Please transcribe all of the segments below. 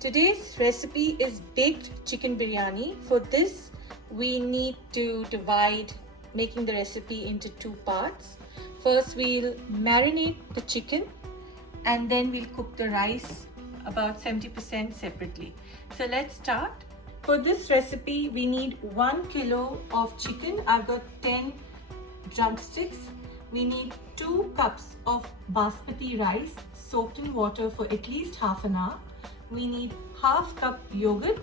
Today's recipe is baked chicken biryani. For this, we need to divide making the recipe into two parts. First, we'll marinate the chicken and then we'll cook the rice about 70% separately. So let's start. For this recipe, we need 1 kilo of chicken. I've got 10 drumsticks. We need 2 cups of Basmati rice soaked in water for at least half an hour. We need half cup yogurt,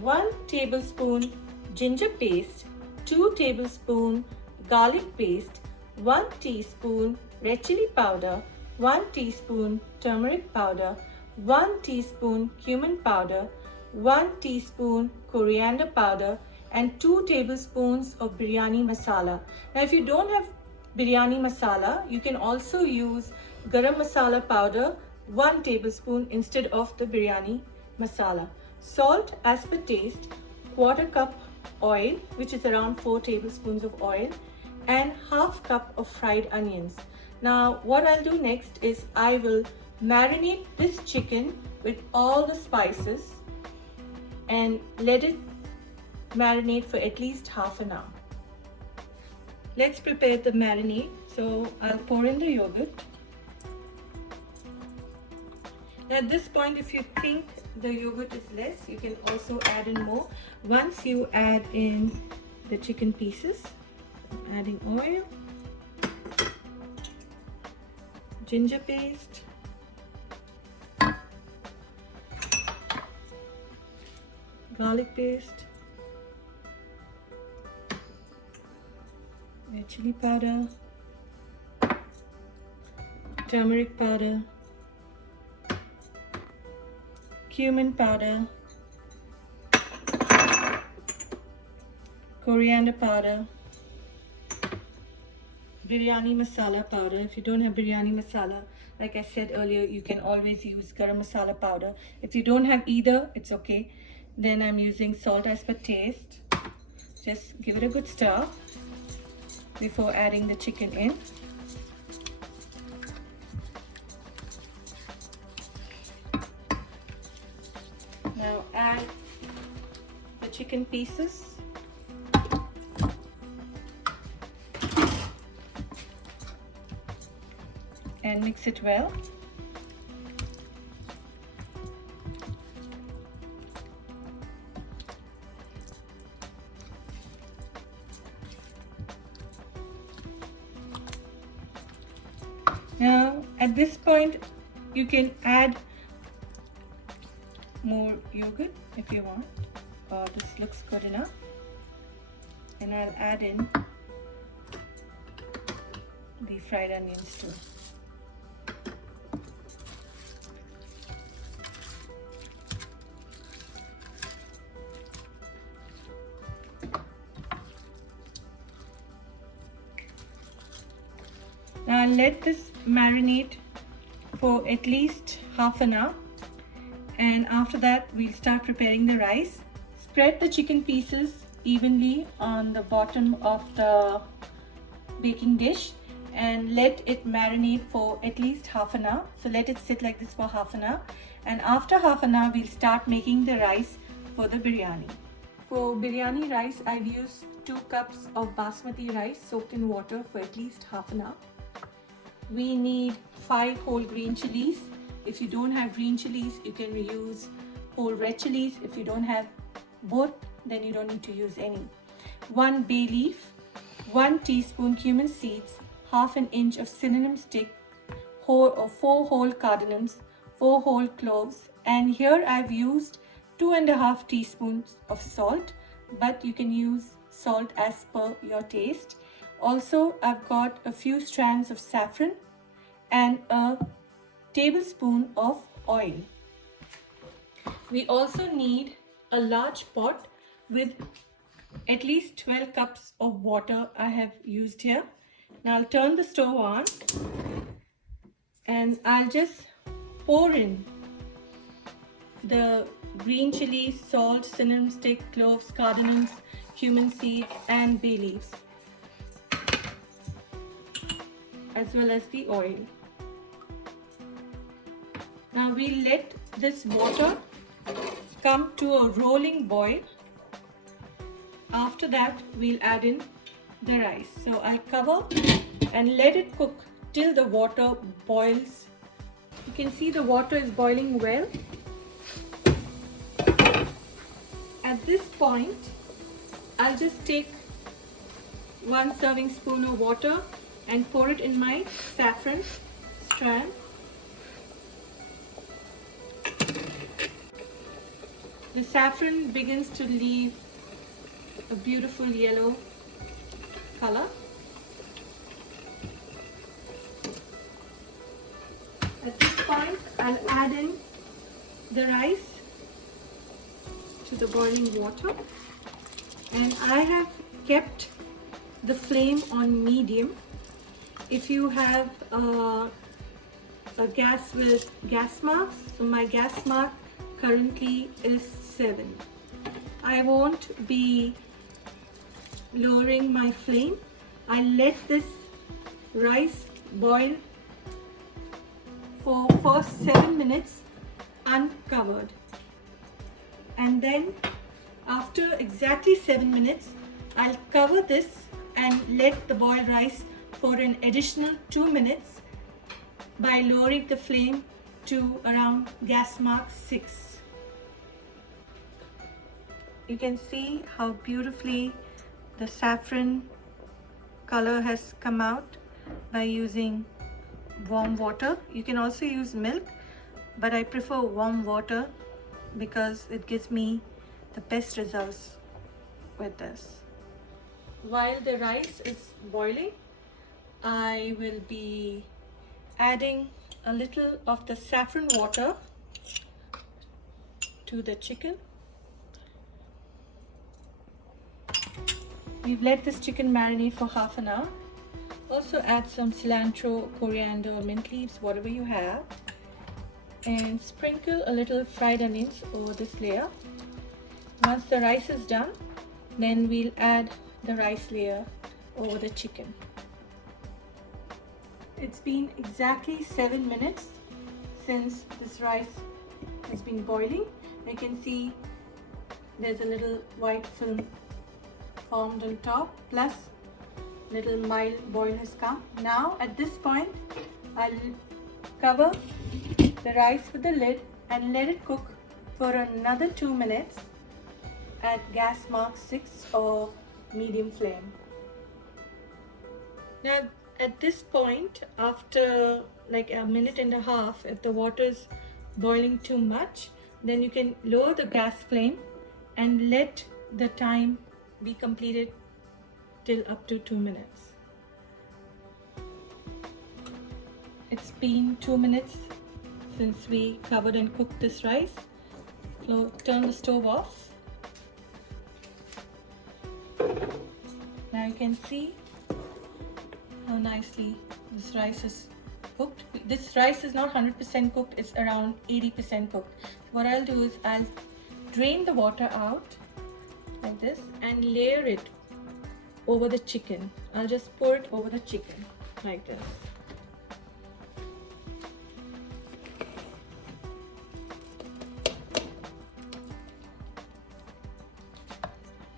1 tablespoon ginger paste, 2 tablespoon garlic paste, 1 teaspoon red chili powder, 1 teaspoon turmeric powder, 1 teaspoon cumin powder, 1 teaspoon coriander powder, and 2 tablespoons of biryani masala. Now if you don't have biryani masala, you can also use garam masala powder, 1 tablespoon instead of the biryani masala. Salt as per taste, quarter cup oil, which is around 4 tablespoons of oil, and half cup of fried onions. Now what I'll do next is I will marinate this chicken with all the spices and let it marinate for at least half an hour. Let's prepare the marinade. So I'll pour in the yogurt. At this point, if you think the yogurt is less, you can also add in more. Once you add in the chicken pieces, adding oil, ginger paste, garlic paste, red chili powder, turmeric powder, cumin powder, coriander powder, biryani masala powder. If you don't have biryani masala, like I said earlier, you can always use garam masala powder. If you don't have either, it's okay. Then I'm using salt as per taste. Just give it a good stir before adding the chicken in. Now add the chicken pieces. And mix it well. Now at this point you can add more yogurt if you want. This looks good enough, and I'll add in the fried onions too. Now let this marinate for at least half an hour, and after that we'll start preparing the rice. Spread the chicken pieces evenly on the bottom of the baking dish and let it marinate for at least half an hour. So let it sit like this for half an hour, and after half an hour we'll start making the rice for the biryani. For biryani rice, I've used 2 cups of basmati rice soaked in water for at least half an hour. We need 5 whole green chilies. If you don't have green chilies, you can use whole red chilies. If you don't have both, then you don't need to use any. 1 bay leaf, 1 teaspoon cumin seeds, half an inch of cinnamon stick, 4 whole cardamoms, 4 whole cloves, and here I've used 2.5 teaspoons of salt, but you can use salt as per your taste. Also, I've got a few strands of saffron and a tablespoon of oil. We also need a large pot with at least 12 cups of water I have used here. Now I'll turn the stove on and I'll just pour in the green chilies, salt, cinnamon stick, cloves, cardamoms, cumin seeds and bay leaves, as well as the oil. Now we'll let this water come to a rolling boil. After that, we'll add in the rice. So I'll cover and let it cook till the water boils. You can see the water is boiling well. At this point, I'll just take 1 serving spoon of water and pour it in my saffron strand. The saffron begins to leave a beautiful yellow color. At this point, I'll add in the rice to the boiling water, and I have kept the flame on medium. If you have a gas with gas marks, so my gas mark currently is 7. I won't be lowering my flame. I let this rice boil for first 7 minutes uncovered, and then after exactly 7 minutes I'll cover this and let the boiled rice for an additional 2 minutes by lowering the flame to around gas mark 6. You can see how beautifully the saffron color has come out by using warm water. You can also use milk, but I prefer warm water because it gives me the best results with this. While the rice is boiling, I will be adding a little of the saffron water to the chicken. We've let this chicken marinate for half an hour. Also add some cilantro, coriander, mint leaves, whatever you have, and sprinkle a little fried onions over this layer. Once the rice is done, then we'll add the rice layer over the chicken. It's been exactly 7 minutes since this rice has been boiling. You can see there's a little white film formed on top, plus little mild boil has come. Now at this point, I'll cover the rice with the lid and let it cook for another 2 minutes at gas mark 6 or medium flame. Now at this point, after like a minute and a half, if the water is boiling too much, then you can lower the gas flame and let the time be completed till up to 2 minutes. It's been 2 minutes since we covered and cooked this rice. So turn the stove off. Now you can see how nicely this rice is cooked. This rice is not 100% cooked, it's around 80% cooked. What I'll do is I'll drain the water out like this and layer it over the chicken. I'll just pour it over the chicken like this.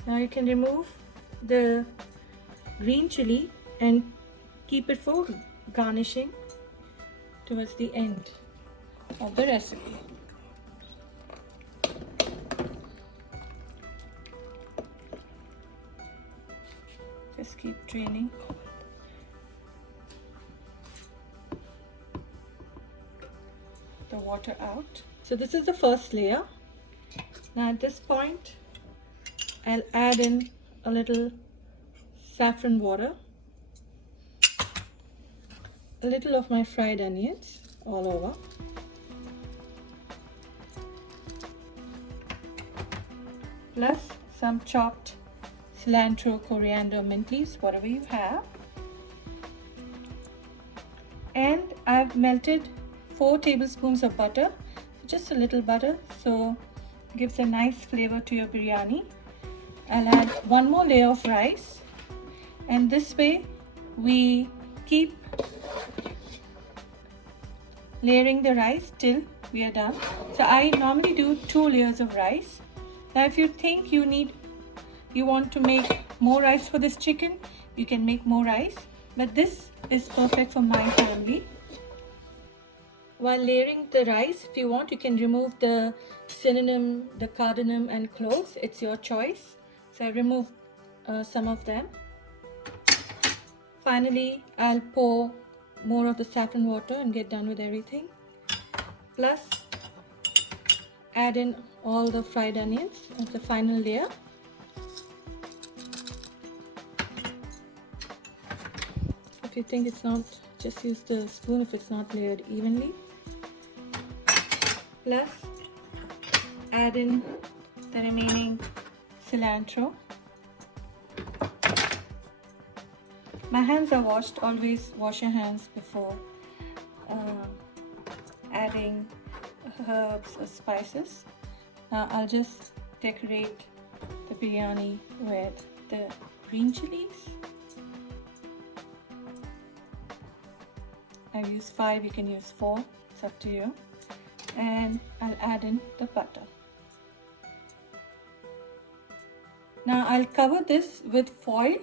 Now you can remove the green chili and keep it for garnishing towards the end of the recipe. Just keep draining. The water out. So this is the first layer. Now at this point, I'll add in a little saffron water, a little of my fried onions all over, plus some chopped cilantro, coriander, mint leaves, whatever you have. And I've melted 4 tablespoons of butter, just a little butter, so it gives a nice flavor to your biryani. I'll add 1 more layer of rice, and this way we keep layering the rice till we are done. So I normally do 2 layers of rice. Now if you think you want to make more rice for this chicken, you can make more rice, but this is perfect for my family. While layering the rice, if you want, you can remove the cinnamon, the cardamom and cloves. It's your choice. So I remove some of them. Finally, I'll pour more of the saffron water and get done with everything. Plus, add in all the fried onions as the final layer. If you think it's not, just use the spoon if it's not layered evenly. Plus, add in the remaining cilantro. My hands are washed. Always wash your hands before adding herbs or spices. Now I'll just decorate the biryani with the green chilies. I've used 5, you can use 4, it's up to you. And I'll add in the butter. Now I'll cover this with foil,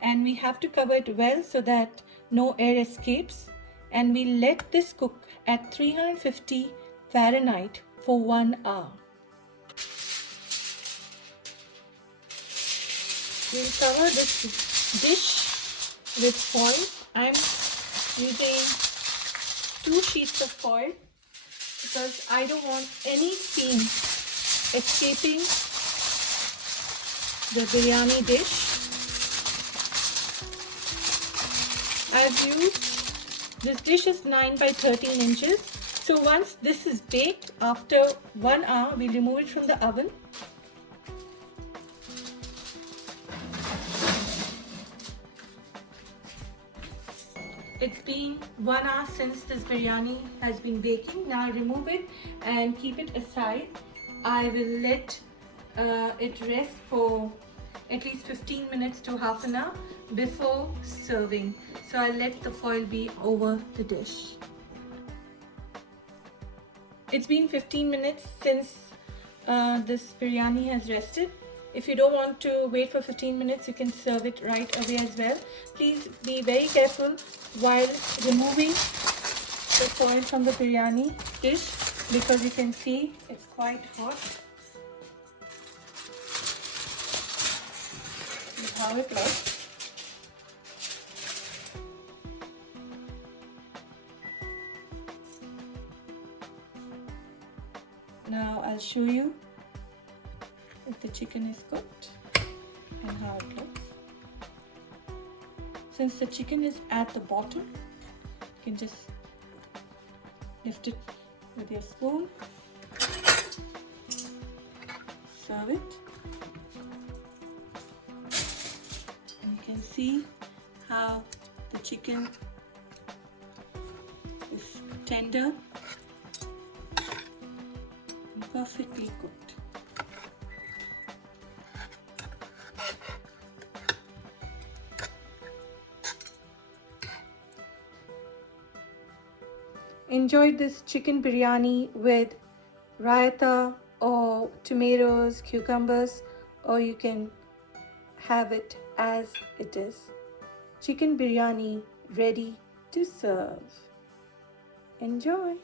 and we have to cover it well so that no air escapes, and we let this cook at 350 Fahrenheit for 1 hour. We'll cover this dish with foil. I'm using 2 sheets of foil because I don't want any steam escaping the biryani dish. I've used, this dish is 9 by 13 inches. So once this is baked, after 1 hour, we remove it from the oven. It's been 1 hour since this biryani has been baking. Now remove it and keep it aside. I will let it rest for at least 15 minutes to half an hour before serving. So I'll let the foil be over the dish. It's been 15 minutes since this biryani has rested. If you don't want to wait for 15 minutes, you can serve it right away as well. Please be very careful while removing the foil from the biryani dish because you can see it's quite hot. Look how it looks. Now I'll show you if the chicken is cooked and how it looks. Since the chicken is at the bottom, you can just lift it with your spoon, serve it, and you can see how the chicken is tender and perfectly cooked. Enjoy this chicken biryani with raita or tomatoes, cucumbers, or you can have it as it is. Chicken biryani ready to serve. Enjoy!